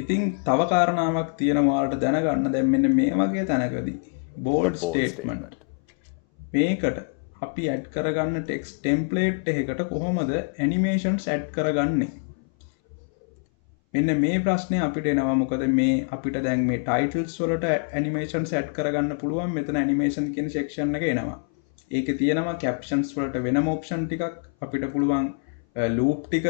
ඉතින් තව කාරණාවක් තියෙනවා ඔයාලට දැනගන්න. දැන් මෙන්න මේ වගේ තැනකදී bold statement මේකට අපි ඇඩ් කරගන්න ටෙක්ස්ට් ටෙම්ප්ලේට් එකකට කොහොමද ඇනිමේෂන්ස් ඇඩ් කරගන්නේ? මෙන්න මේ ප්‍රශ්නේ අපිට එනවා. මොකද මේ අපිට දැන් මේ ටයිටල්ස් වලට ඇනිමේෂන්ස් ඇඩ් කරගන්න පුළුවන්. මෙතන ඇනිමේෂන් කියන සෙක්ෂන් එක එනවා. ඒකේ තියෙනවා කැප්ෂන්ස් වලට වෙනම ඔප්ෂන් ටිකක්. අපිට පුළුවන් ලූප් ටික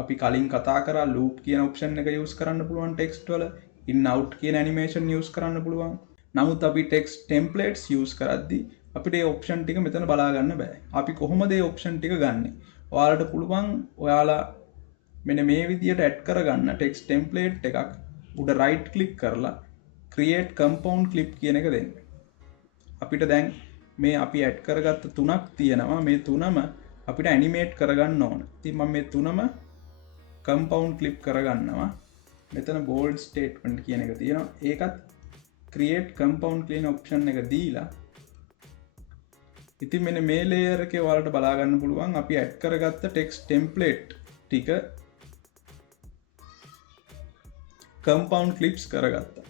අපි කලින් කතා කරා ලූප් කියන ඔප්ෂන් එක යූස් කරන්න පුළුවන් ටෙක්ස්ට් වල. ඉන් අවුට් කියන ඇනිමේෂන් යූස් කරන්න පුළුවන්. නමුත් අපි ටෙක්ස්ට් ටෙම්ප්ලේට්ස් යූස් කරද්දී අපිට මේ ඔප්ෂන් ටික මෙතන බලා ගන්න බෑ. අපි කොහොමද මේ ඔප්ෂන් ටික ගන්නෙ? ඔයාලට පුළුවන් ඔයාලා මෙන්න මේ විදියට ඇඩ් කරගන්න ටෙක්ස්ට් ටෙම්ප්ලේට් එකක් උඩ රයිට් ක්ලික් කරලා create compound clip කියන එක දෙන්න. අපිට දැන් මේ අපි ඇඩ් කරගත්ත තුනක් තියෙනවා. මේ තුනම අපිට ඇනිමේට් කරගන්න ඕන. ඉතින් මම මේ තුනම compound clip කරගන්නවා. මෙතන bold statement කියන එක තියෙනවා. ඒකත් create compound කියන option එක දීලා ඉතින් මෙන්න මේ layer එකේ ඔයාලට බලා ගන්න පුළුවන් අපි ඇඩ් කරගත්ත text template ටික compound clips කරගත්තා.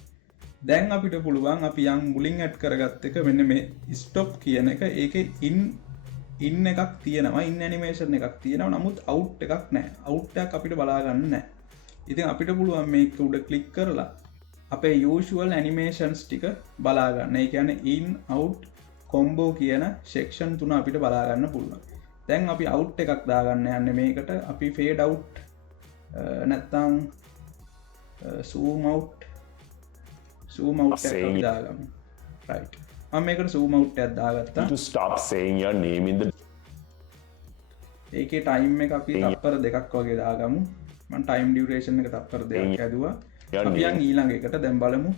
දැන් අපිට පුළුවන් අපි යම් මුලින් ඇඩ් කරගත්ත එක මෙන්න මේ stop කියන එක ඒකේ in එකක් තියෙනවා. in animation එකක් තියෙනවා. නමුත් out එකක් නැහැ. out එකක් අපිට බලා ගන්න නැහැ. ඉතින් අපිට පුළුවන් මේක උඩ click කරලා අපේ usual animations ටික බලා ගන්න. ඒ කියන්නේ in out combo කියන section තුන අපිට බලා ගන්න පුළුවන්. දැන් අපි out එකක් දාගන්න යන්නේ මේකට. අපි fade out නැත්නම් zoom out එකක් අපි දාගමු. right. මම මේකට zoom out එකක් දාගත්තා. To stop saying your name in the ඒකේ time එක අපි තප්පර දෙකක් වගේ දාගමු. මම time duration එක තප්පර දෙකක් ඇදුවා. අපි යන් ඊළඟ එකට දැන් බලමු.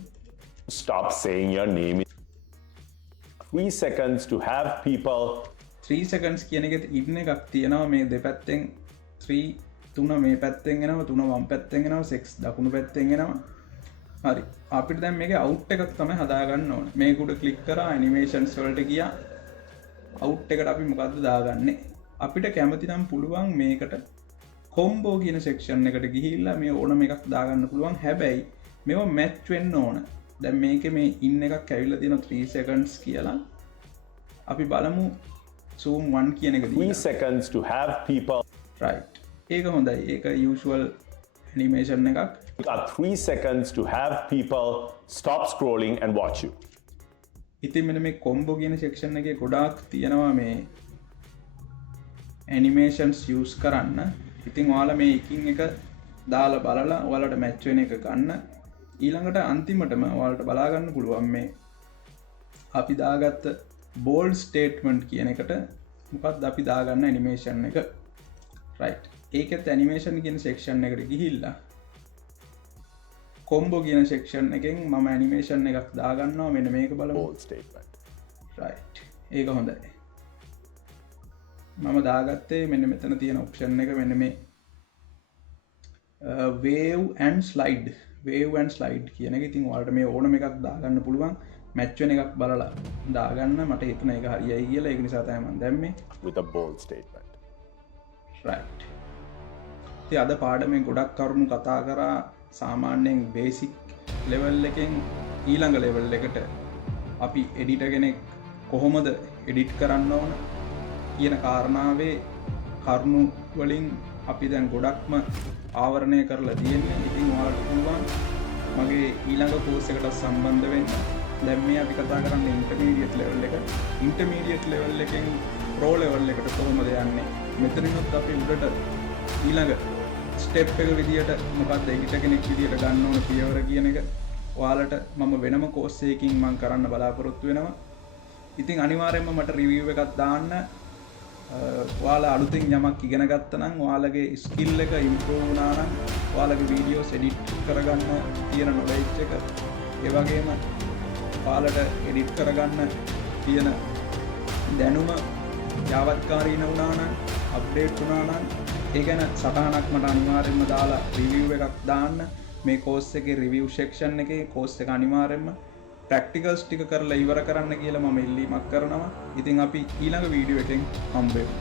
Stop saying your name in 3 seconds to have people 3 seconds කියන එකෙත් ඉන්න එකක් තියෙනවා. මේ දෙපැත්තෙන් 3 මේ පැත්තෙන් එනවා 3 වම් පැත්තෙන් එනවා 6 දකුණු පැත්තෙන් එනවා. හරි. අපිට දැන් මේකේ out එකක් තමයි හදාගන්න ඕන. මේක උඩ ක්ලික් කරා animations වලට ගියා. out එකට අපි මොකද්ද දාගන්නේ? අපිට කැමති නම් පුළුවන් මේකට combo කියන section එකට ගිහිල්ලා මේ ඕනම එකක් දාගන්න පුළුවන්. හැබැයි මේව match වෙන්න ඕන. දැන් මේකේ මේ in එකක් ඇවිල්ලා තියෙනවා 3 seconds කියලා. අපි බලමු zoom 1 කියන එක දීලා 3 seconds to have people right. ඒක හොඳයි. ඒක usual animation එකක්. You got 3 seconds to have people stop scrolling and watch you. ඉතින් මෙන්න මේ combo කියන section එකේ ගොඩාක් තියෙනවා මේ animations use කරන්න. ඉතින් ඔයාලා මේ එකින් එක දාලා බලලා ඔයාලට match වෙන එක ගන්න. ඊළඟට අන්තිමටම ඔයාලට බලා ගන්න පුළුවන් මේ අපි දාගත්ත bold statement කියන එකට මොකක්ද අපි දාගන්න animation එක. right. ඒකෙත් animation කියන section එකට ගිහිල්ලා combo කියන section එකෙන් මම animation එකක් දාගන්නවා. මෙන්න මේක බලමු. Bold statement. right. ඒක හොඳයි. මම දාගත්තේ මෙන්න මෙතන තියෙන option එක මෙන්න මේ wave and slide කියන එක. ඉතින් ඔයාලට මේ ඕනම එකක් දාගන්න පුළුවන්. match වෙන එකක් බලලා දාගන්න. මට හිතුණ එක හරියයි කියලා. ඒක නිසා තමයි මම දැම්මේ With a bold statement. right. ඉතින් අද පාඩමේ ගොඩක් කරුණු කතා කරා. සාමාන්‍යයෙන් බේසික් ලෙවල් එකෙන් ඊළඟ ලෙවල් එකට අපි එඩිටර් කෙනෙක් කොහොමද එඩිට් කරන්න ඕන කියන කාරණාවේ කරුණු වලින් අපි දැන් ගොඩක්ම ආවරණය කරලා තියෙන්නේ. ඉතින් ඔයාලට පුළුවන් මගේ ඊළඟ කෝස් එකට සම්බන්ධ වෙන්න. දැන් මේ අපි කතා කරන්නේ ඉන්ටර්මීඩියට් ලෙවල් එක. ඉන්ටර්මීඩියට් ලෙවල් එකෙන් ප්‍රෝ ලෙවල් එකට කොහොමද යන්නේ? මෙතනිනුත් අපි උඩට ඊළඟ ස්ටෙප් එක විදියට මොකක්ද එඩිටර් කෙනෙක් විදියට ගන්න ඕන පියවර කියන එක ඔයාලට මම වෙනම කෝස් එකකින් මම කරන්න බලාපොරොත්තු වෙනවා. ඉතින් අනිවාර්යයෙන්ම මට රිවිව් එකක් දාන්න. ඔයාලා අලුතින් යමක් ඉගෙන ගත්තා නම් ඔයාලගේ ස්කිල් එක ඉම්ප්‍රූව් වුණා නම් ඔයාලගේ වීඩියෝස් එඩිට් කරගන්න තියෙන නොලෙජ් එක ඒ වගේම ඔයාලට එඩිට් කරගන්න තියෙන දැනුම යාවත්කාරී වුණා නම් අප්ඩේට් වුණා නම් ඒ ගැන සටහනක් මට අනිවාර්යයෙන්ම දාලා රිවිව් එකක් දාන්න. මේ කෝස් එකේ රිවිව් සෙක්ෂන් එකේ කෝස් එක අනිවාර්යයෙන්ම ප්‍රැක්ටිකල්ස් ටික කරලා ඉවර කරන්න කියලා මම ඉල්ලීමක් කරනවා. ඉතින් අපි ඊළඟ වීඩියෝ එකෙන් හම්බ වෙමු.